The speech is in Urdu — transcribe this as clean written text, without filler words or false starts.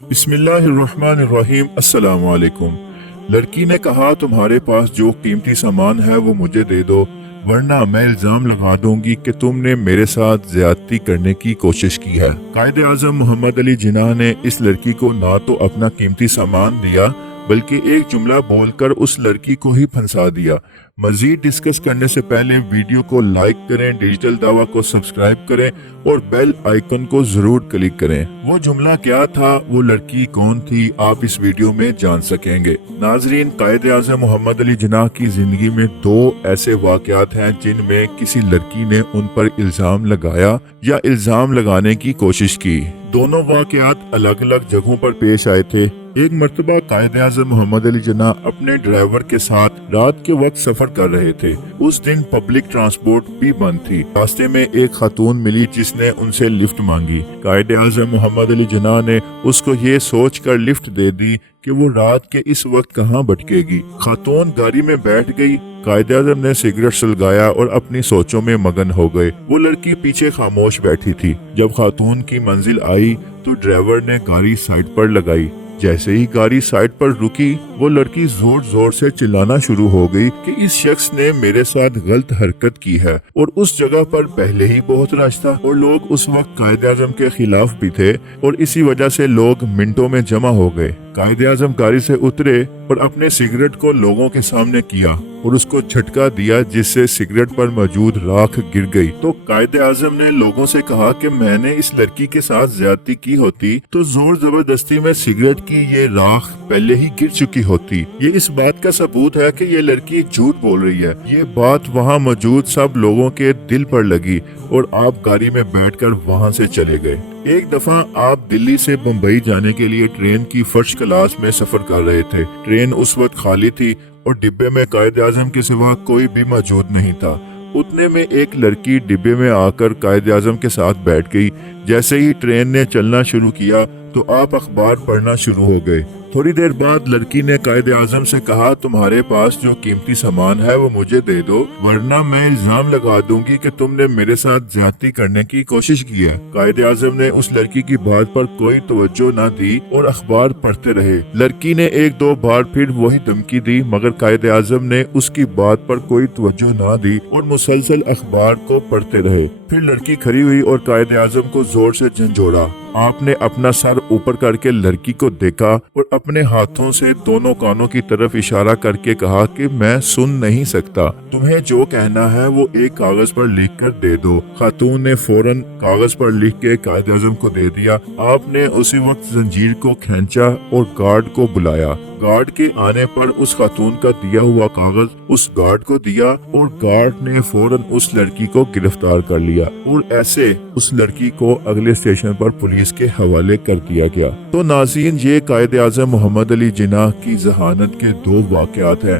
بسم اللہ الرحمن الرحیم۔ السلام علیکم۔ لڑکی نے کہا تمہارے پاس جو قیمتی سامان ہے وہ مجھے دے دو، ورنہ میں الزام لگا دوں گی کہ تم نے میرے ساتھ زیادتی کرنے کی کوشش کی ہے۔ قائد اعظم محمد علی جناح نے اس لڑکی کو نہ تو اپنا قیمتی سامان دیا بلکہ ایک جملہ بول کر اس لڑکی کو ہی پھنسا دیا۔ مزید ڈسکس کرنے سے پہلے ویڈیو کو لائک کریں، ڈیجیٹل دعویٰ کو سبسکرائب کریں اور بیل آئیکن کو ضرور کلک کریں۔ وہ جملہ کیا تھا، وہ لڑکی کون تھی، آپ اس ویڈیو میں جان سکیں گے۔ ناظرین، قائد اعظم محمد علی جناح کی زندگی میں دو ایسے واقعات ہیں جن میں کسی لڑکی نے ان پر الزام لگایا یا الزام لگانے کی کوشش کی۔ دونوں واقعات الگ الگ جگہوں پر پیش آئے تھے۔ ایک مرتبہ قائد اعظم محمد علی جناح اپنے ڈرائیور کے ساتھ رات کے وقت سفر کر رہے تھے۔ اس دن پبلک ٹرانسپورٹ بھی بند تھی۔ راستے میں ایک خاتون ملی جس نے ان سے لفٹ مانگی۔ قائد اعظم محمد علی جناح نے اس کو یہ سوچ کر لفٹ دے دی کہ وہ رات کے اس وقت کہاں بھٹکے گی۔ خاتون گاڑی میں بیٹھ گئی۔ قائد اعظم نے سگریٹ سلگایا اور اپنی سوچوں میں مگن ہو گئے۔ وہ لڑکی پیچھے خاموش بیٹھی تھی۔ جب خاتون کی منزل آئی تو ڈرائیور نے گاڑی سائیڈ پر لگائی۔ جیسے ہی گاڑی سائیڈ پر رکی، وہ لڑکی زور زور سے چلانا شروع ہو گئی کہ اس شخص نے میرے ساتھ غلط حرکت کی ہے، اور اس جگہ پر پہلے ہی بہت رش تھا اور لوگ اس وقت قائد اعظم کے خلاف بھی تھے، اور اسی وجہ سے لوگ منٹوں میں جمع ہو گئے۔ قائد اعظم گاڑی سے اترے اور اپنے سگریٹ کو لوگوں کے سامنے کیا اور اس کو جھٹکا دیا جس سے سگریٹ پر موجود راکھ گر گئی۔ تو قائد اعظم نے لوگوں سے کہا کہ میں نے اس لڑکی کے ساتھ زیادتی کی ہوتی تو زور زبردستی میں سگریٹ کی یہ راکھ پہلے ہی گر چکی ہوتی۔ یہ اس بات کا ثبوت ہے کہ یہ لڑکی ایک جھوٹ بول رہی ہے۔ یہ بات وہاں موجود سب لوگوں کے دل پر لگی اور آپ گاڑی میں بیٹھ کر وہاں سے چلے گئے۔ ایک دفعہ آپ دلی سے بمبئی جانے کے لیے ٹرین کی فرسٹ کلاس میں سفر کر رہے تھے۔ ٹرین اس وقت خالی تھی اور ڈبے میں قائد اعظم کے سوا کوئی بھی موجود نہیں تھا۔ اتنے میں ایک لڑکی ڈبے میں آ کر قائد اعظم کے ساتھ بیٹھ گئی۔ جیسے ہی ٹرین نے چلنا شروع کیا تو آپ اخبار پڑھنا شروع ہو گئے۔ تھوڑی دیر بعد لڑکی نے قائد اعظم سے کہا تمہارے پاس جو قیمتی سامان ہے وہ مجھے دے دو، ورنہ میں الزام لگا دوں گی کہ تم نے میرے ساتھ زیادتی کرنے کی کوشش کی ہے۔ قائد اعظم نے اس لڑکی کی بات پر کوئی توجہ نہ دی اور اخبار پڑھتے رہے۔ لڑکی نے ایک دو بار پھر وہی دھمکی دی، مگر قائد اعظم نے اس کی بات پر کوئی توجہ نہ دی اور مسلسل اخبار کو پڑھتے رہے۔ پھر لڑکی کھڑی ہوئی اور قائد اعظم کو زور سے جھنجھوڑا۔ آپ نے اپنا سر اوپر کر کے لڑکی کو دیکھا اور اپنے ہاتھوں سے دونوں کانوں کی طرف اشارہ کر کے کہا کہ میں سن نہیں سکتا، تمہیں جو کہنا ہے وہ ایک کاغذ پر لکھ کر دے دو۔ خاتون نے فوراً کاغذ پر لکھ کے قائد اعظم کو دے دیا۔ آپ نے اسی وقت زنجیر کو کھینچا اور گارڈ کو بلایا۔ گارڈ کے آنے پر اس خاتون کا دیا ہوا کاغذ اس گارڈ کو دیا اور گارڈ نے فوراً اس لڑکی کو گرفتار کر لیا، اور ایسے اس لڑکی کو اگلے اسٹیشن پر پولیس کے حوالے کر دیا گیا۔ تو ناظرین، یہ قائد اعظم محمد علی جناح کی ذہانت کے دو واقعات ہیں۔